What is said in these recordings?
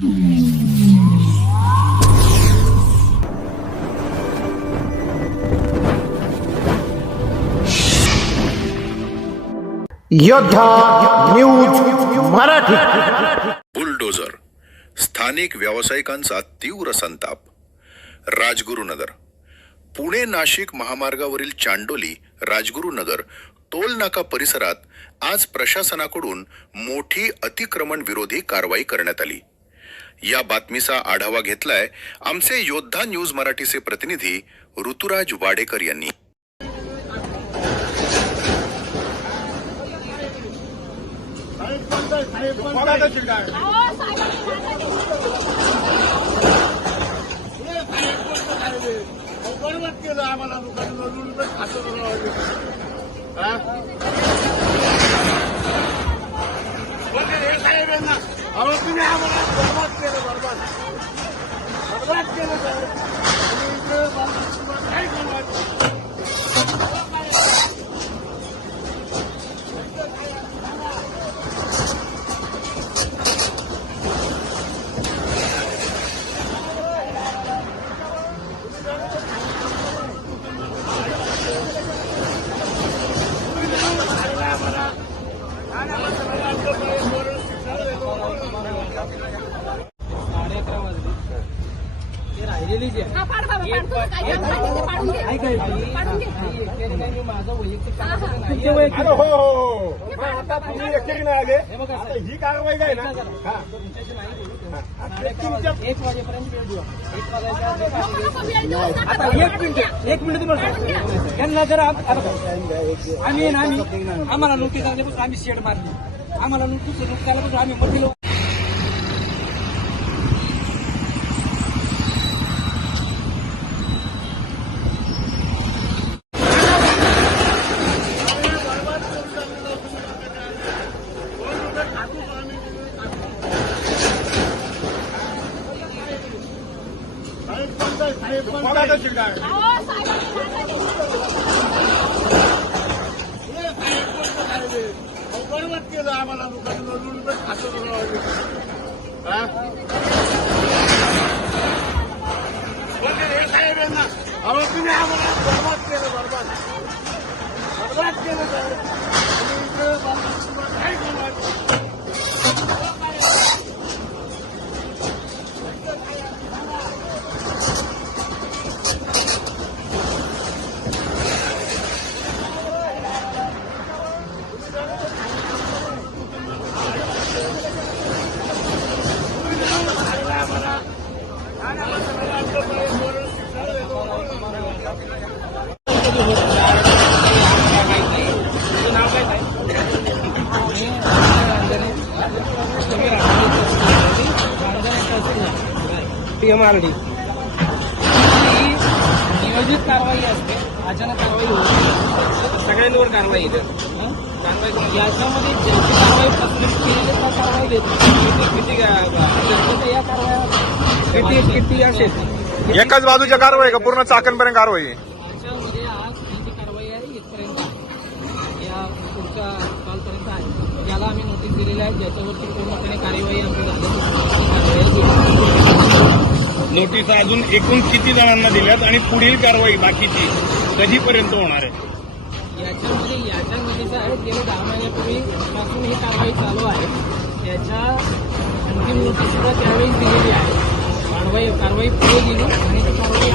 योद्धा news Marathi. Bulldozer, स्थानिक व्यावसायिकांचा तीव्र संताप. राजगुरुनगर, पुणे नाशिक महामार्गावरील चांडोली राजगुरुनगर टोल नाका परिसरात आज प्रशासनाकडून मोठी अतिक्रमण विरोधी कारवाई करण्यात आली. या बातमीचा आढावा घेतलाय आमचे योद्धा न्यूज मराठीचे प्रतिनिधी ऋतुराज वाडेकर यांनी. ही कारवाई काय ना एक मिनिट यांना जर आम्ही आम्हाला नोटीस आल्यापासून आम्ही शेड मारली. आम्हाला नोटीस आल्यापासून आम्ही मोठी लोक PMRD नियोजित कारवाई असते. अचानक कारवाई होते, सगळ्यांवर कारवाई येते. याच्यामध्ये ज्यांची कारवाई प्रचलित केली त्या कारवाई देते. या कारवाया किती असेल एकाच बाजूच्या कारवाई का पूर्ण चाकणपर्यंत कारवाई? याच्यामध्ये आज ही जी कारवाई आहे इथपर्यंत या पुढच्या कालपर्यंत आहे. ज्याला आम्ही नोटीस दिलेल्या आहे, ज्याच्यावरती पूर्णपणे कार्यवाही आमची झाली. नोटीस अजून एकूण किती जणांना दिल्यात आणि पुढील कारवाई बाकीची कधीपर्यंत होणार आहे? याच्यामध्ये याच्या नोटीस आहे गेल्या 10 महिन्यापूर्वी पासून ही कारवाई चालू आहे. त्याच्या अंतिम नोटीस सुद्धा त्यावेळी दिलेली आहे. कारवाई पुढे दिली आणि ती कारवाई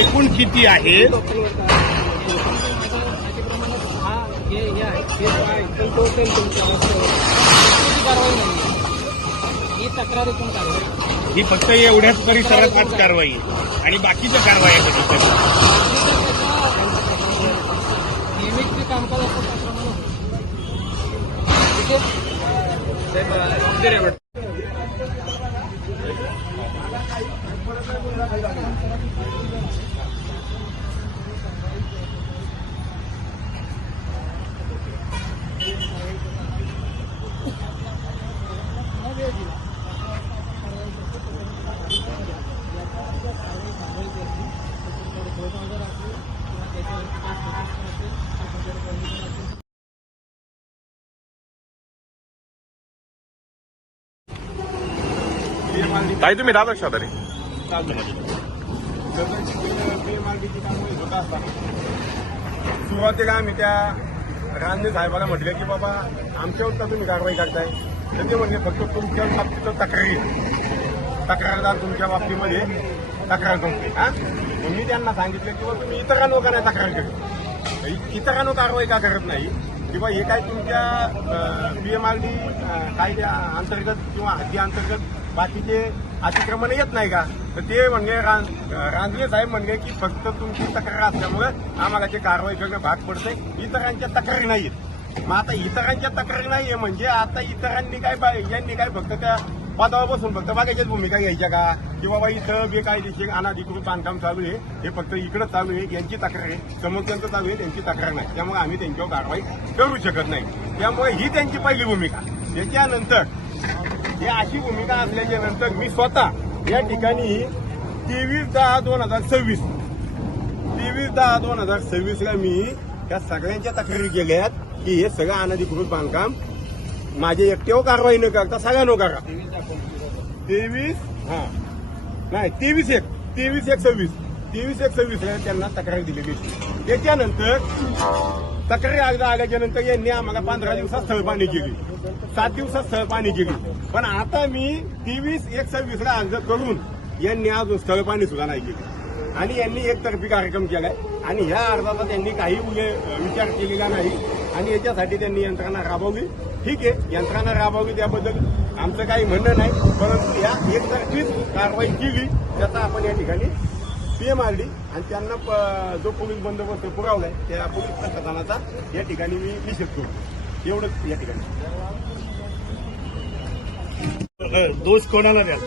एकूण किती आहे? कारवाई नाही, ही तक्रारीतून कारवाई. ही फक्त एवढ्याच परिसरात आज कारवाई आणि बाकीच्या कारवाया कधी? नियमित जे कामकाज असतं त्याप्रमाणे पीएमआरडी ताई तुम्ही दादा शेजारी पीएमआरडीची कारवाई होत असताना सुरुवातीला आम्ही त्या रांजणे साहेबाला म्हटलं की बाबा आमच्यावर का तुम्ही कारवाई करताय तर ते म्हणजे फक्त तुमच्या बाबतीत तक्रारी तक्रारदार तुमच्या बाबतीमध्ये तक्रार करते हा मग मी त्यांना सांगितलं की बाबा तुम्ही इतरांवर का नाही तक्रार करत इतरांवर कारवाई का करत नाही किंवा हे काय तुमच्या पीएमआरडी कायद्या अंतर्गत किंवा हद्दी अंतर्गत बाकीचे अतिक्रमण येत नाही का तर ते म्हणजे रांजणे साहेब म्हणले की फक्त तुमची तक्रार असल्यामुळे आम्हाला ते कारवाई करणं भाग पडतंय इतरांच्या तक्रारी नाहीत मग आता इतरांच्या तक्रारी नाहीये म्हणजे आता इतरांनी यांनी काय फक्त त्या पदावर बसून फक्त बघायच्याच भूमिका घ्यायच्या का की बाबा इथं बेकायदेशीर अनाधिकृत बांधकाम चालू आहे हे फक्त इकडं चालू आहे यांची तक्रार आहे समोरच्यांचं चालू आहे त्यांची तक्रार नाही त्यामुळे आम्ही त्यांच्यावर कारवाई करू शकत नाही त्यामुळे ही त्यांची पहिली भूमिका त्याच्यानंतर ही अशी भूमिका असल्याच्या नंतर मी स्वतः या ठिकाणी 23/10/2026 23/10/2026 मी त्या सगळ्यांच्या तक्रारी केल्यात की हे सगळं अनधिकृत बांधकाम माझे एकट्यावर कारवाई न करता सगळ्यांना करा 23/1/26 त्यांना तक्रार दिलेली त्याच्यानंतर तक्रारी एकदा आल्याच्या नंतर यांनी आम्हाला 15 दिवसात स्थळपाणी केली 7 दिवसात स्थळपाणी केली पण आता मी 23/1/26 अर्ज करून यांनी अजून स्थळपाणी सुद्धा नाही केली आणि यांनी एकतर्फी कार्यक्रम केलाय आणि ह्या अर्जाचा त्यांनी काही विचार केलेला नाही आणि याच्यासाठी त्यांनी यंत्रणा राबवली ठीक आहे यंत्रणा राबवली त्याबद्दल आमचं काही म्हणणं नाही परंतु या एकतर्फीच कारवाई केली त्याचा आपण या ठिकाणी पीएमआरडी आणि त्यांना जो पोलीस बंदोबस्त पुरवलाय त्या पोलीस प्रशासनाचा या ठिकाणी मी निषेध करतो एवढंच या ठिकाणी दोष कोणाला द्याल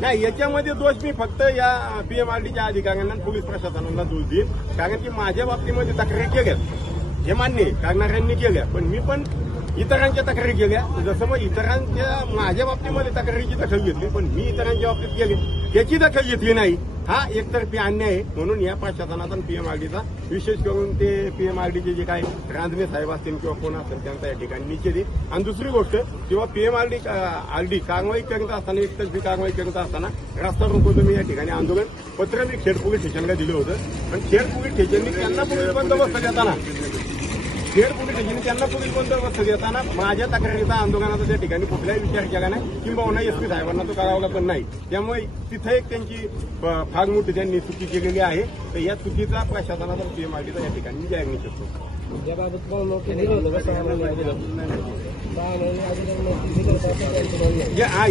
नाही याच्यामध्ये दोष मी फक्त या पीएमआरडीच्या अधिकाऱ्यांना पोलीस प्रशासनाला दोष देईन कारण की माझ्या बाबतीमध्ये तक्रारी केल्या हे मान्य आहे करणाऱ्यांनी केल्या पण मी पण इतरांच्या तक्रारी केल्या जसं मग इतरांच्या माझ्या बाबतीमध्ये तक्रारीची दखल घेतली पण मी इतरांच्या बाबतीत केली त्याची दखल घेतली नाही हा एकतर्फी अन्याय आहे म्हणून या प्रशासनाचा पीएमआरडीचा विशेष करून ते पीएमआरडीचे जे काय रांजणे साहेब असतील किंवा कोण असेल त्यांचा या ठिकाणी निषेध आहे आणि दुसरी गोष्ट किंवा पीएमआरडी कारवाई करत असताना एकतर्फी कारवाई करत असताना रस्ता रोकोचं मी या ठिकाणी आंदोलन पत्र मी खेड पोलीस स्टेशनला दिलं होतं आणि खेड पोलीस स्टेशननी त्यांना पोलीस बंदोबस्त देताना खेड पोलीस स्टेशनने त्यांना पोलीस बंदोबस्त देताना माझ्या तक्रारीचा आंदोलनाचा त्या ठिकाणी कुठलाही विचार केला नाही किंवा एसपी साहेबांना तो करावा पण नाही त्यामुळे तिथे एक त्यांची फार मोठी त्यांनी चुकी केलेली आहे तर या चुकीचा प्रशासनाचा पीएमआरडीचा या ठिकाणी जाहीर निषेध करतो याबाबत पण नोटीस दिलं होतं का 6 महिने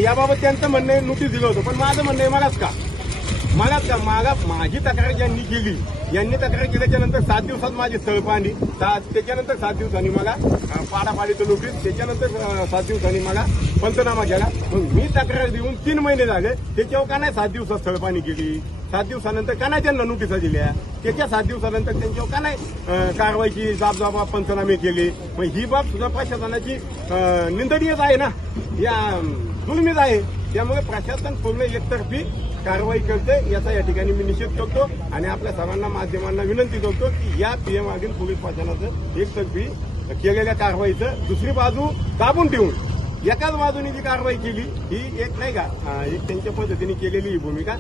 याबाबत त्यांचं म्हणणं आहे नोटीस दिलं होतं पण माझं म्हणणं आहे मलाच का माझी तक्रार ज्यांनी केली यांनी तक्रार केल्याच्या नंतर 7 दिवसात माझी स्थळपाणी त्याच्यानंतर 7 दिवसांनी मला पाडापाडीचं नोटीस त्याच्यानंतर 7 दिवसांनी मला पंचनामा केला मग मी तक्रार देऊन 3 महिने झाले त्याच्यावर का नाही 7 दिवसात स्थळपाणी केली 7 दिवसानंतर का नाही त्यांना नोटिसा दिल्या त्याच्या 7 दिवसानंतर त्यांच्यावर का नाही कारवाईची जाबजाबा पंचनामे केले मग ही बाब सुद्धा प्रशासनाची निंदनीयच आहे ना या जुलमीच आहे त्यामुळे प्रशासन पूर्ण एकतर्फी कारवाई करते याचा या ठिकाणी मी निषेध करतो आणि आपल्या सर्वांना माध्यमांना विनंती करतो की या पीएमआरडी पोलीस प्रशासनाचं एकतर्फी केलेल्या कारवाईचं दुसरी बाजू दाबून ठेवून एकाच बाजूने जी कारवाई केली ही एक नाही का एक त्यांच्या पद्धतीने केलेली ही भूमिका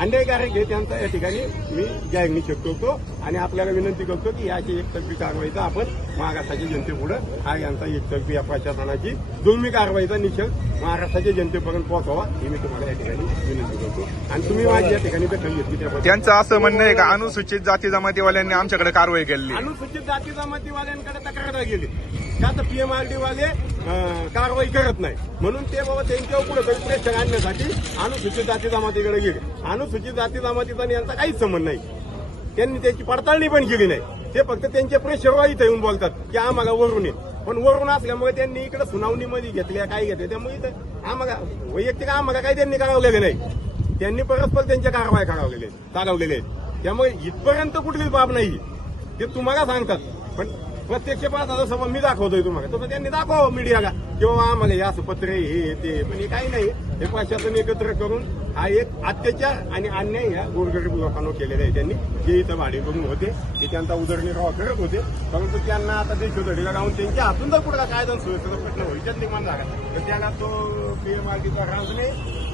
अन्यायकारक आहे त्यांचा या ठिकाणी मी जाहीर निषेध करतो आणि आपल्याला विनंती करतो की याची एकतर्फी कारवाईचा आपण महाराष्ट्राच्या जनतेपुढे हा यांचा एकतर्फी या प्रशासनाची जुलमी कारवाईचा निषेध महाराष्ट्राच्या जनतेपर्यंत पोहोचावा ही मी तुम्हाला या ठिकाणी विनंती करतो आणि तुम्ही माझी या ठिकाणी दखल घेतली त्याबद्दल त्यांचं असं म्हणणं आहे का अनुसूचित जाती जमातीवाल्यांनी आमच्याकडे कारवाई केली अनुसूचित जाती जमातीवाल्यांकडे तक्रार गेली का तर पीएमआरडी वाले कारवाई करत नाही म्हणून ते बाबा त्यांच्यावर कुठेतरी प्रेशर आणण्यासाठी अनुसूचित जाती जमातीकडे गेले अनुसूचित जाती जमातीचा यांचा काहीच संबंध नाही त्यांनी त्याची पडताळणी पण केली नाही ते फक्त त्यांचे प्रेशरवर इथे येऊन बोलतात की आम्हाला वरून ये पण वरून असल्यामुळे त्यांनी इकडे सुनावणीमध्ये घेतल्या काय घेतल्या त्यामुळे इथं आम्हाला वैयक्तिक आम्हाला काही त्यांनी करावलेले नाही त्यांनी परस्पर त्यांच्या कारवाया चालवलेल्या आहेत त्यामुळे इथपर्यंत कुठलीच बाब नाही ते तुम्हाला सांगतात पण प्रत्यक्ष पाहता जसं मी दाखवतोय तुम्हाला तसं त्यांनी दाखवावं मीडियाला की बाबा आम्हाला हे असं पत्र आहे, हे ते, पण हे काही नाही. हे प्रशासन एकत्र करून हा एक अत्याचार आणि अन्याय ह्या गोरगरीब लोकांना केलेला आहे. त्यांनी जे इथं भाडे करून होते ते त्यांचा उदरनिर्वाह करत होते, परंतु त्यांना आता देशोधडीला राहून त्यांच्या हातून जर कुठला कायदा सुव्यवस्थेचा प्रश्न व्हायच्याच निर्माण झाला तर त्याला तो पीएमआरडीचा रांजणे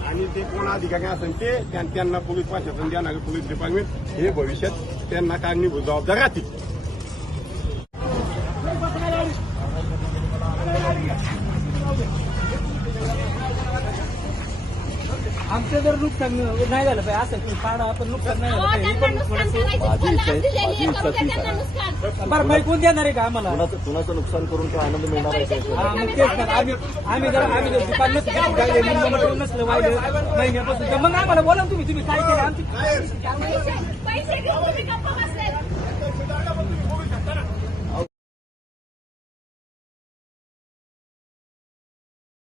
आणि ते कोण अधिकारी असेल ते त्यांना पोलीस प्रशासन देणारे पोलीस डिपार्टमेंट हे भविष्यात त्यांना कारणीभूत जबाबदार राहतील. आमचं जर नुकसान नाही झालं पाहिजे असं की पाडा आपण नुकसान नाही झालं पाहिजे हे पण थोडंसं बरं मग कोण देणार आहे का आम्हाला कुणाचं नुकसान करून काय आनंद मिळणार आहे? हा, मग तेच ना आम्ही जर दुकान नसलं वाहिलं महिन्यापासून तर मग आम्हाला बोला तुम्ही काय केलं आमची पैसे घेऊन तुम्ही गप्पा बसले.